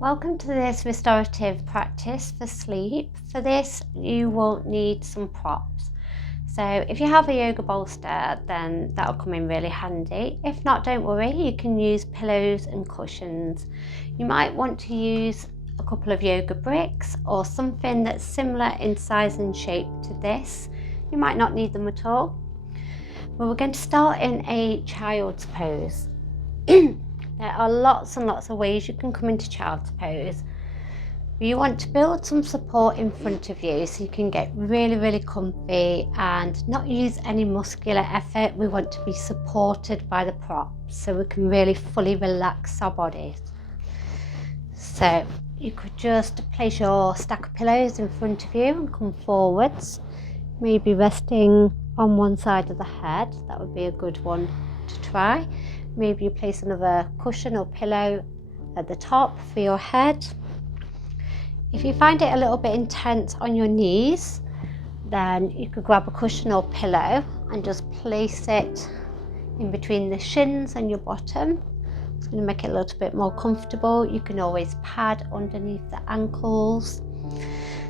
Welcome to this restorative practice for sleep. For this, you will need some props. So if you have a yoga bolster, then that'll come in really handy. If not, don't worry, you can use pillows and cushions. You might want to use a couple of yoga bricks or something that's similar in size and shape to this. You might not need them at all. But we're going to start in a child's pose. There are lots and lots of ways you can come into child's pose. You want to build some support in front of you so you can get really comfy and not use any muscular effort. We want to be supported by the props so we can really fully relax our bodies. So you could just place your stack of pillows in front of you and come forwards, maybe resting on one side of the head. That would be a good one to try. Maybe you place another cushion or pillow at the top for your head. If you find it a little bit intense on your knees, then you could grab a cushion or pillow and just place it in between the shins and your bottom. It's going to make it a little bit more comfortable. You can always pad underneath the ankles.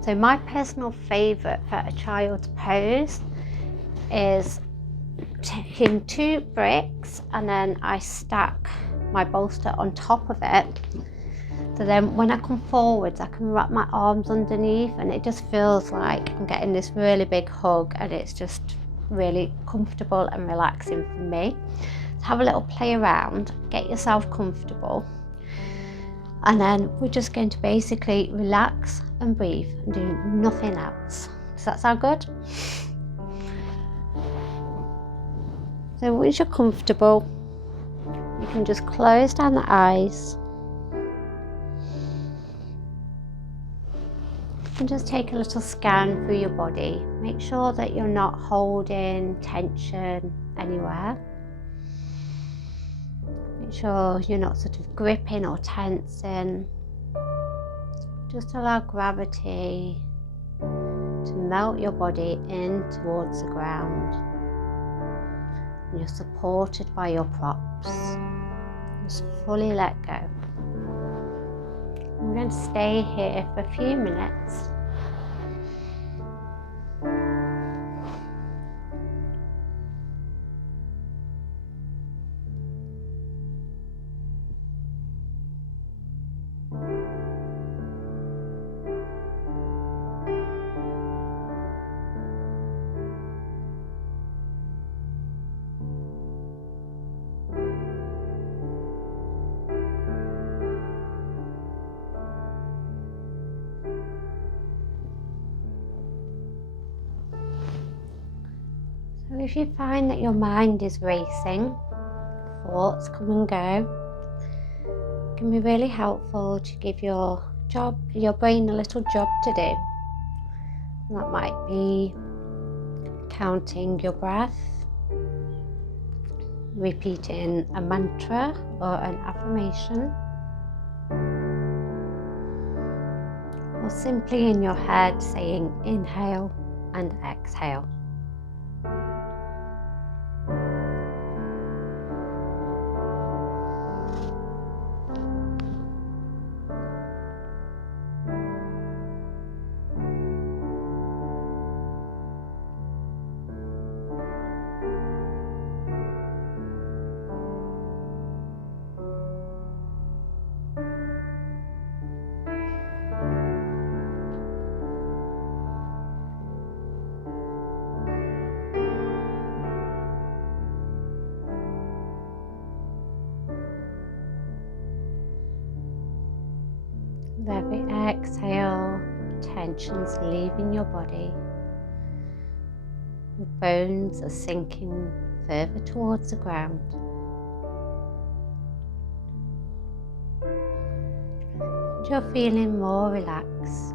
So my personal favourite for a child's pose is taking 2 bricks and then I stack my bolster on top of it. So then when I come forwards, I can wrap my arms underneath and it just feels like I'm getting this really big hug and it's just really comfortable and relaxing for me. So have a little play around, get yourself comfortable. And then we're just going to basically relax and breathe and do nothing else. Does that sound good? So once you're comfortable, you can just close down the eyes and just take a little scan through your body. Make sure that you're not holding tension anywhere. Make sure you're not sort of gripping or tensing. Just allow gravity to melt your body in towards the ground. And you're supported by your props. Just fully let go. I'm going to stay here for a few minutes. So if you find that your mind is racing, thoughts come and go, it can be really helpful to give your brain a little job to do. And that might be counting your breath, repeating a mantra or an affirmation, or simply in your head saying inhale and exhale. With every exhale, tension's leaving your body. Your bones are sinking further towards the ground. And you're feeling more relaxed.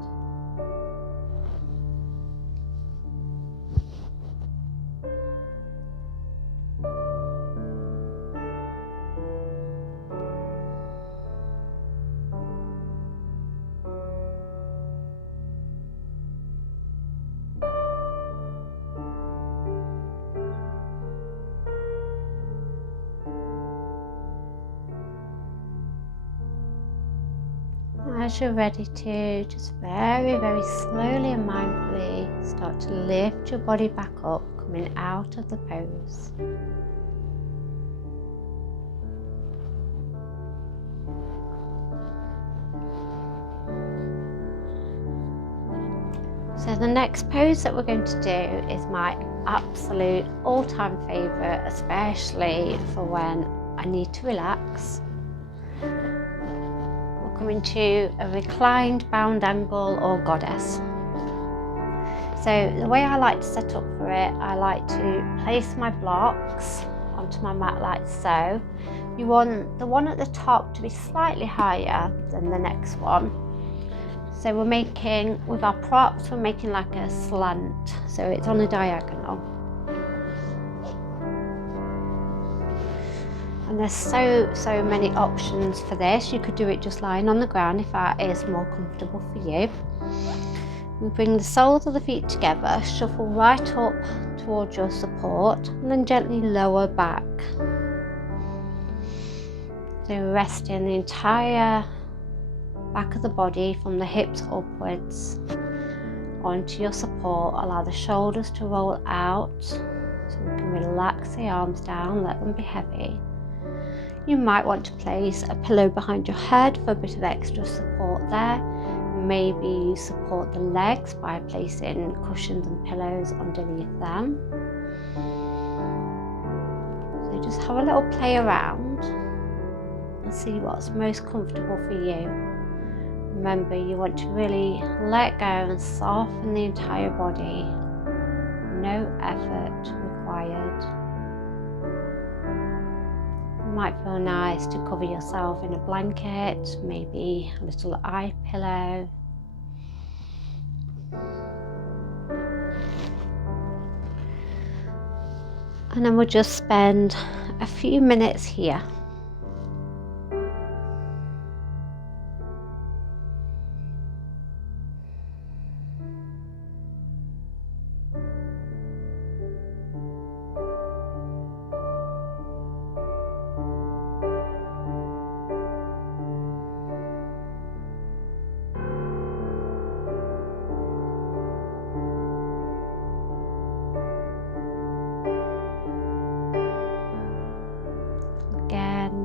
as you're ready to, just very, very slowly and mindfully start to lift your body back up, coming out of the pose. So the next pose that we're going to do is my absolute all-time favourite, especially for when I need to relax. We're coming to a reclined bound angle or goddess. So the way I like to set up for it, I like to place my blocks onto my mat like so. You want the one at the top to be slightly higher than the next one. So we're making, with our props, we're making like a slant, so it's on a diagonal. And there's so many options for this. You could do it just lying on the ground if that is more comfortable for you. We bring the soles of the feet together, shuffle right up towards your support, and then gently lower back. So resting the entire back of the body from the hips upwards onto your support. Allow the shoulders to roll out so we can relax the arms down, let them be heavy. You might want to place a pillow behind your head for a bit of extra support there. Maybe you support the legs by placing cushions and pillows underneath them. So just have a little play around and see what's most comfortable for you. Remember, you want to really let go and soften the entire body. No effort required. It might feel nice to cover yourself in a blanket, maybe a little eye pillow. And then we'll just spend a few minutes here.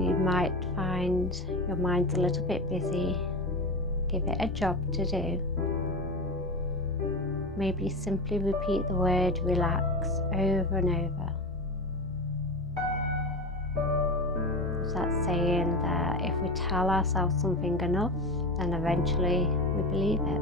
You might find your mind's a little bit busy. Give it a job to do. Maybe simply repeat the word relax over and over. Is that saying that if we tell ourselves something enough, then eventually we believe it?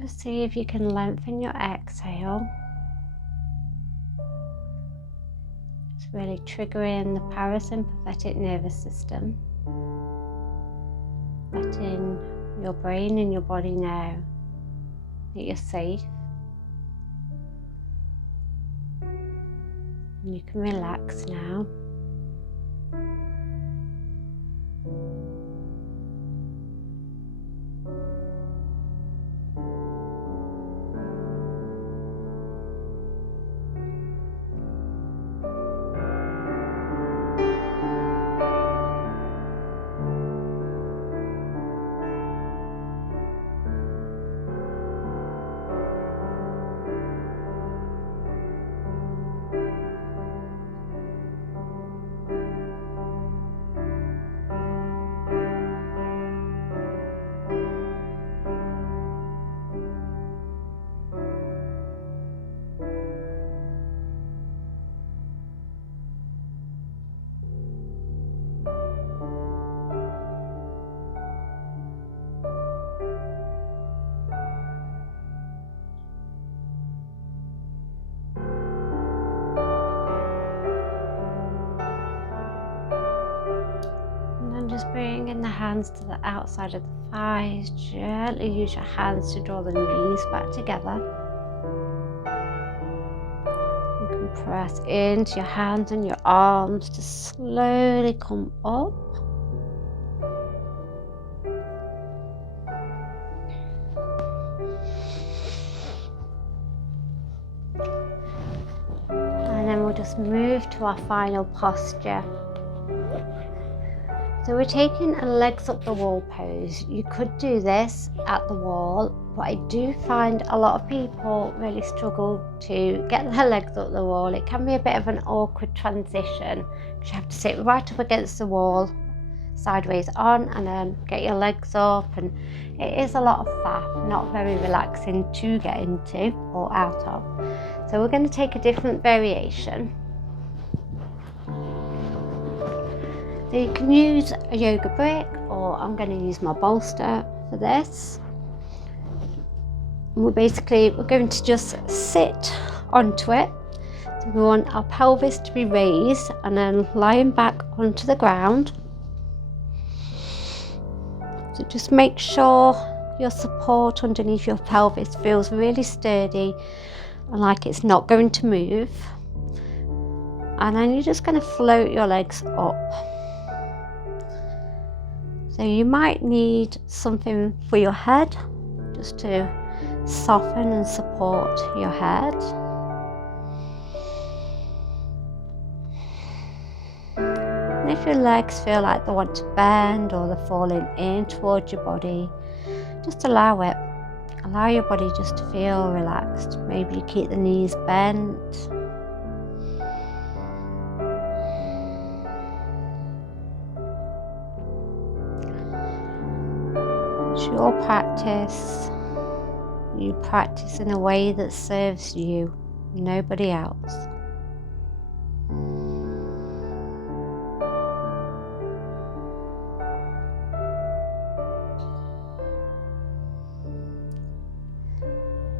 Just see if you can lengthen your exhale. It's really triggering the parasympathetic nervous system. Letting your brain and your body know that you're safe. And you can relax now. just bringing the hands to the outside of the thighs. Gently use your hands to draw the knees back together. You can press into your hands and your arms to slowly come up. And then we'll just move to our final posture. So we're taking a legs up the wall pose. You could do this at the wall, but I do find a lot of people really struggle to get their legs up the wall. It can be a bit of an awkward transition because you have to sit right up against the wall, sideways on, and then get your legs up, and it is a lot of faff, not very relaxing to get into or out of. So we're going to take a different variation. So you can use a yoga brick, or I'm going to use my bolster for this. And we're going to just sit onto it. So we want our pelvis to be raised and then lying back onto the ground. So just make sure your support underneath your pelvis feels really sturdy and like it's not going to move. And then you're just going to float your legs up. So you might need something for your head, just to soften and support your head. And if your legs feel like they want to bend or they're falling in towards your body, just allow it. Allow your body just to feel relaxed. Maybe you keep the knees bent. It's your practice. You practice in a way that serves you, nobody else.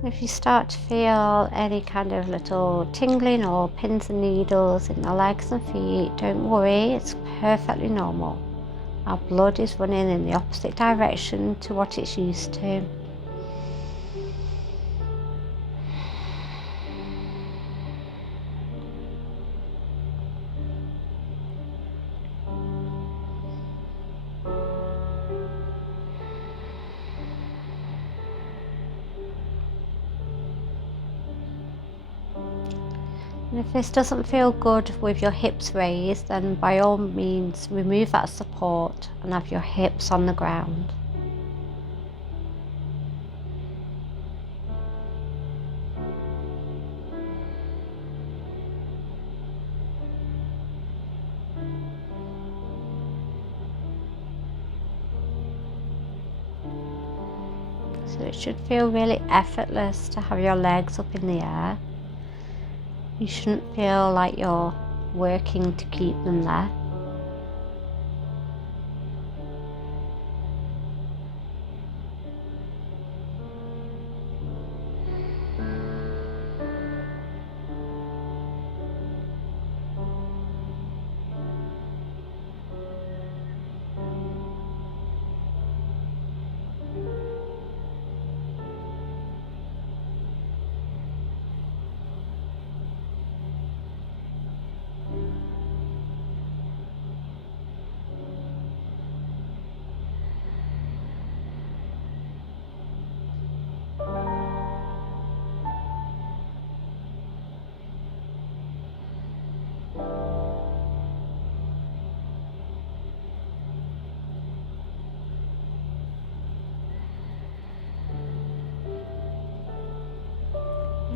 If you start to feel any kind of little tingling or pins and needles in the legs and feet, don't worry, it's perfectly normal. Our blood is running in the opposite direction to what it's used to. And if this doesn't feel good with your hips raised, then by all means remove that support and have your hips on the ground. So it should feel really effortless to have your legs up in the air. You shouldn't feel like you're working to keep them there.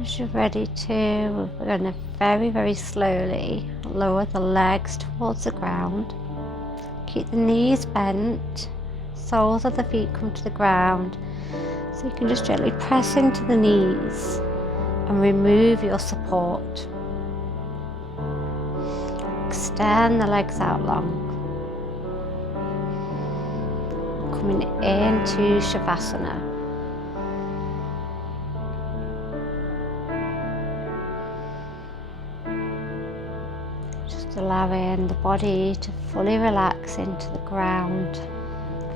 As you're ready to, we're going to very, very slowly lower the legs towards the ground. Keep the knees bent, soles of the feet come to the ground. So you can just gently press into the knees and remove your support. Extend the legs out long. Coming into Shavasana. Just allowing the body to fully relax into the ground.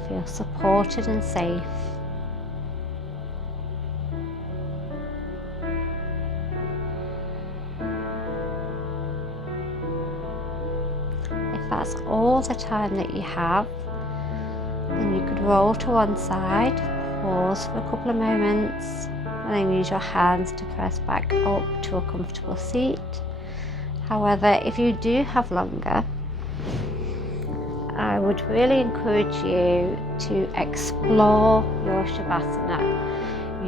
Feel supported and safe. If that's all the time that you have, then you could roll to one side, pause for a couple of moments, and then use your hands to press back up to a comfortable seat. However, if you do have longer, I would really encourage you to explore your Shavasana.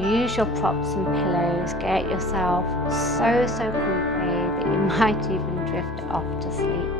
Use your props and pillows, get yourself so comfy that you might even drift off to sleep.